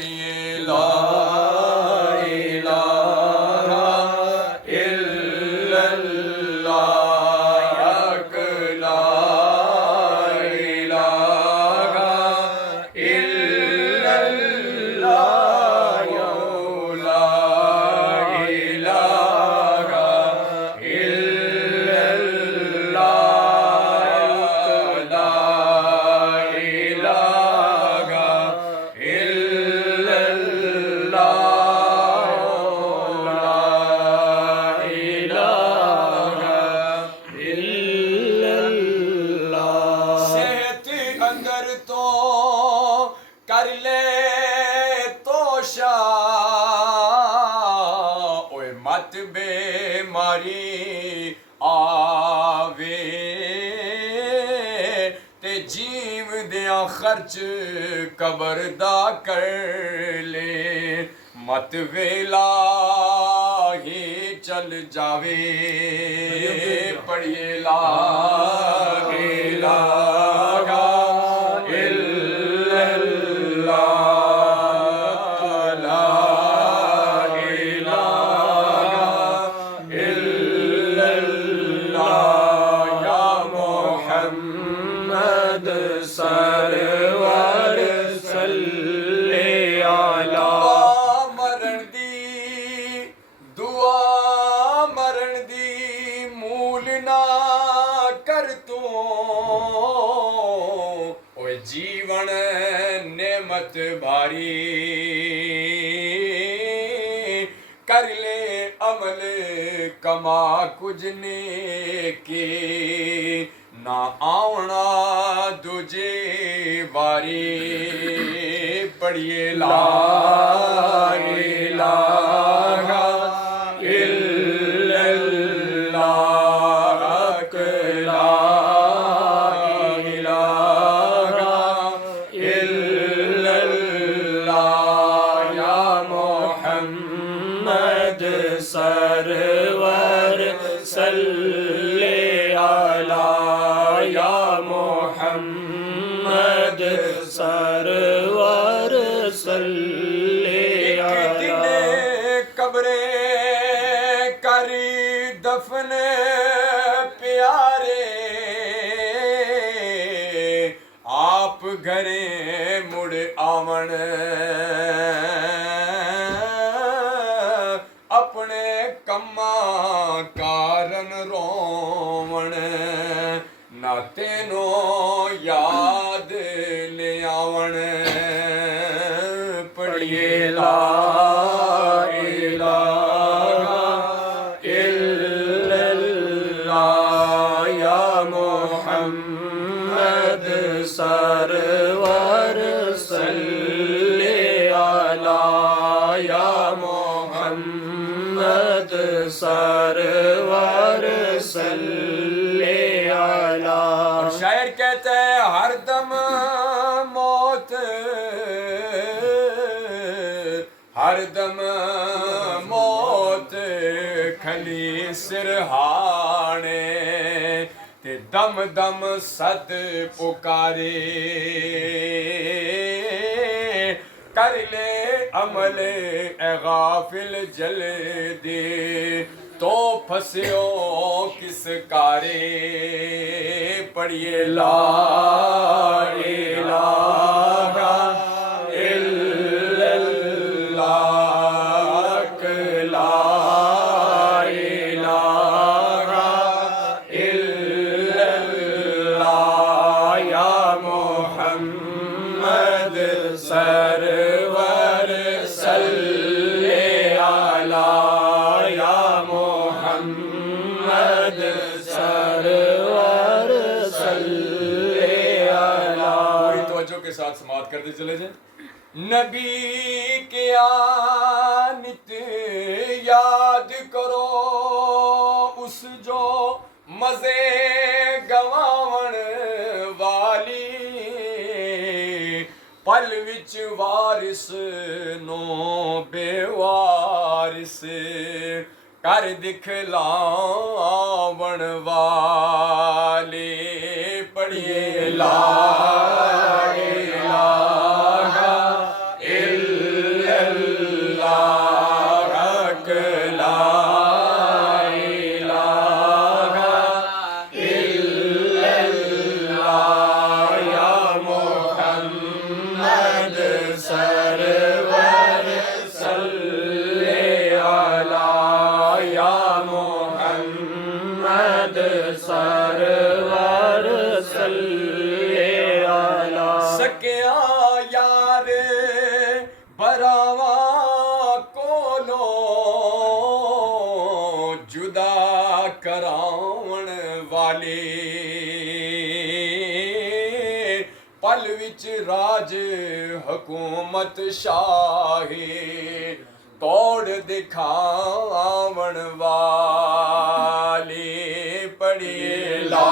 पढ़िए ला इलाहा इल्लल्लाह ला इलाहा इल्लल्लाह ला इलाहा सेहत अंदर तो कर ले तोशा ओए मत बेमारी आवे ते जीव दिया खर्च कबर दा कर ले मत वेला ही चल जावे पढ़िए ला इलाहा इल्लल्लाह ला इलाहा इल्लल्लाह या मुहम्मद सरवर सल्ले अला मरण दी दुआ मरण दी मूल ना कर तू ओए जीवन नेमत भारी कर ले अमल कमा कुछ नेकी ना आउना दूजे बारी पढ़िए ला इलाहा इल्लल्लाह ला इलाहा इल्लल्लाह या मुहम्मद सरवर सल्ले अला या मुहम्मद सरवर सल्ले अला कब्रे करी दफन प्यारे आप घरे मुड़ आवन अपने कम्मा कारण रोवण ना तेनो याद ले आवन पढ़िए ला इलाहा इल्लल्लाह या मुहम्मद सरवर सल्ले अला या मुहम्मद सरवर सल्ले अला शायर कहते हैं हरदम मौत हरदम मौत खली सिरहाने ते दम दम सद पुकारे कर ले अमल ए गाफिल जल दे तो फंसियो किस कारे पढ़िए ला इलाहा इल्लल्लाह ला इलाहा इल्लल्लाह या मुहम्मद सरवर सल्ले अला या मुहम्मद सरवर सल्ले अला तवज्जो के साथ समाप्त करते चले जाए नबी के नित याद करो उस जो मजे गवावण वाली पल विच वारिस नो बेवारिस कर दिखलावण वाले पढ़िए ला इलाहा इल्लल्लाह बरावा कोलो जुदा करावण वाले पल विच राज हुकूमत शाही तोड़ दिखावण वाले पढ़िए ला